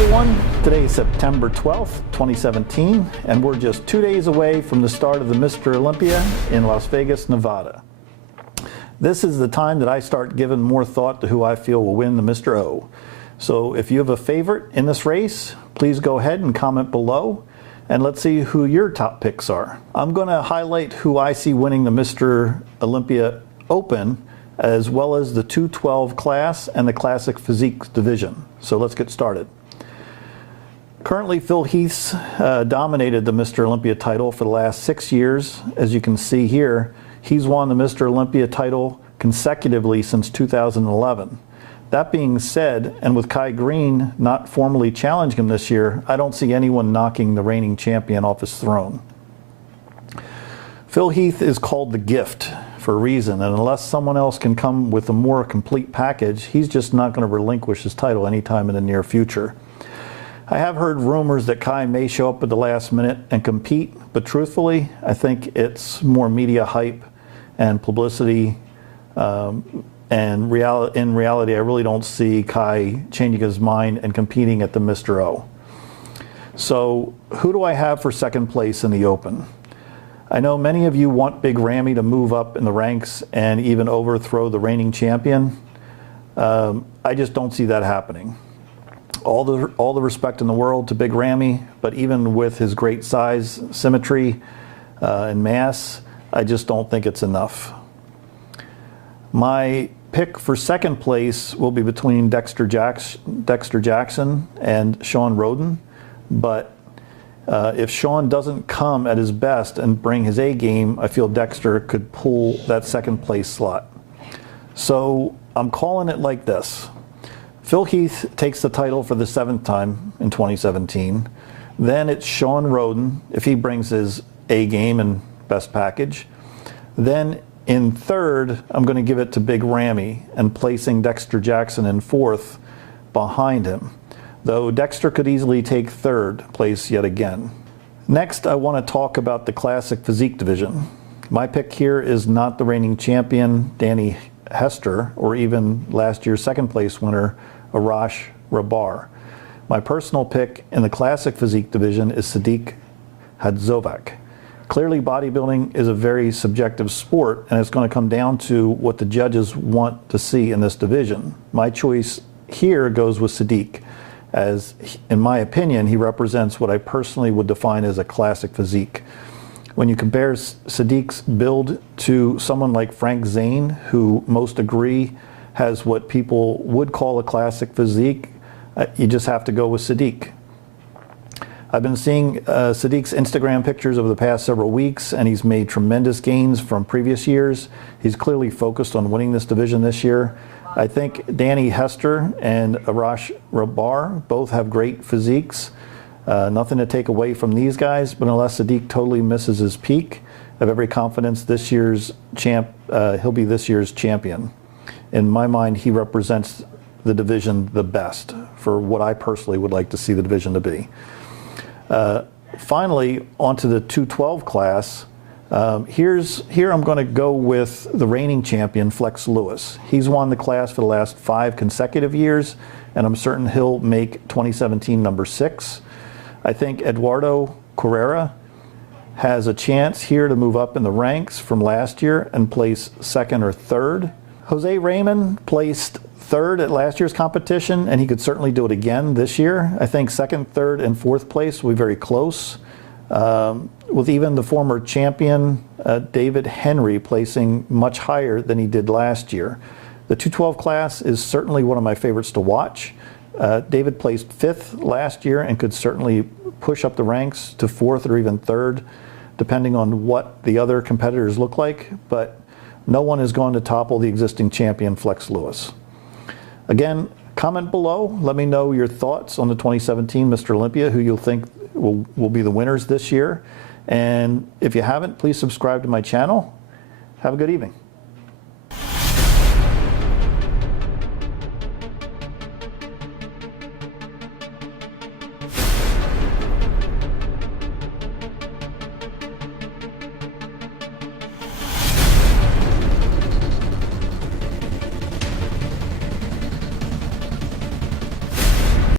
everyone. Today is September 12th, 2017, and we're just 2 days away from the start of the Mr. Olympia in Las Vegas, Nevada. This is the time that I start giving more thought to who I feel will win the Mr. O. So if you have a favorite in this race, please go ahead and comment below, and let's see who your top picks are. I'm going to highlight who I see winning the Mr. Olympia Open, as well as the 212 class and the Classic Physique division. So let's get started. Currently, Phil Heath dominated the Mr. Olympia title for the last 6 years. As you can see here, he's won the Mr. Olympia title consecutively since 2011. That being said, and with Kai Green not formally challenging him this year, I don't see anyone knocking the reigning champion off his throne. Phil Heath is called the gift for a reason, and unless someone else can come with a more complete package, he's just not going to relinquish his title anytime in the near future. I have heard rumors that Kai may show up at the last minute and compete, but truthfully, I think it's more media hype and publicity, and in reality, I really don't see Kai changing his mind and competing at the Mr. O. So who do I have for second place in the Open? I know many of you want Big Ramy to move up in the ranks and even overthrow the reigning champion. I just don't see that happening. All the respect in the world to Big Ramy, but even with his great size, symmetry, and mass, I just don't think it's enough. My pick for second place will be between Dexter Jackson and Sean Roden, but if Sean doesn't come at his best and bring his A game, I feel Dexter could pull that second place slot. So I'm calling it like this. Phil Heath takes the title for the 7th time in 2017. Then it's Sean Roden, if he brings his A game and best package. Then in third, I'm going to give it to Big Ramy and placing Dexter Jackson in 4th behind him, though Dexter could easily take 3rd place yet again. Next, I want to talk about the Classic Physique division. My pick here is not the reigning champion, Danny Hester, or even last year's second place winner, Arash Rabar. My personal pick in the Classic Physique division is Sadiq Hadzovac. Clearly, bodybuilding is a very subjective sport, and it's going to come down to what the judges want to see in this division. My choice here goes with Sadiq, as in my opinion, he represents what I personally would define as a classic physique. When you compare Sadiq's build to someone like Frank Zane, who most agree has what people would call a classic physique, you just have to go with Sadiq. I've been seeing Sadiq's Instagram pictures over the past several weeks, and he's made tremendous gains from previous years. He's clearly focused on winning this division this year. I think Danny Hester and Arash Rabar both have great physiques. Nothing to take away from these guys, but unless Sadiq totally misses his peak, I have every confidence this year's he'll be this year's champion. In my mind, he represents the division the best for what I personally would like to see the division to be. Finally, onto the 212 class. Here I'm going to go with the reigning champion, Flex Lewis. He's won the class for the last 5 consecutive years, and I'm certain he'll make 2017 number 6. I think Eduardo Carrera has a chance here to move up in the ranks from last year and place 2nd or 3rd. Jose Raymond placed 3rd at last year's competition, and he could certainly do it again this year. I think 2nd, 3rd, and 4th place will be very close, with even the former champion, David Henry, placing much higher than he did last year. The 212 class is certainly one of my favorites to watch. David placed 5th last year and could certainly push up the ranks to 4th or even 3rd, depending on what the other competitors look like, but no one is going to topple the existing champion, Flex Lewis. Again, comment below. Let me know your thoughts on the 2017 Mr. Olympia, who you'll think will be the winners this year. And if you haven't, please subscribe to my channel. Have a good evening.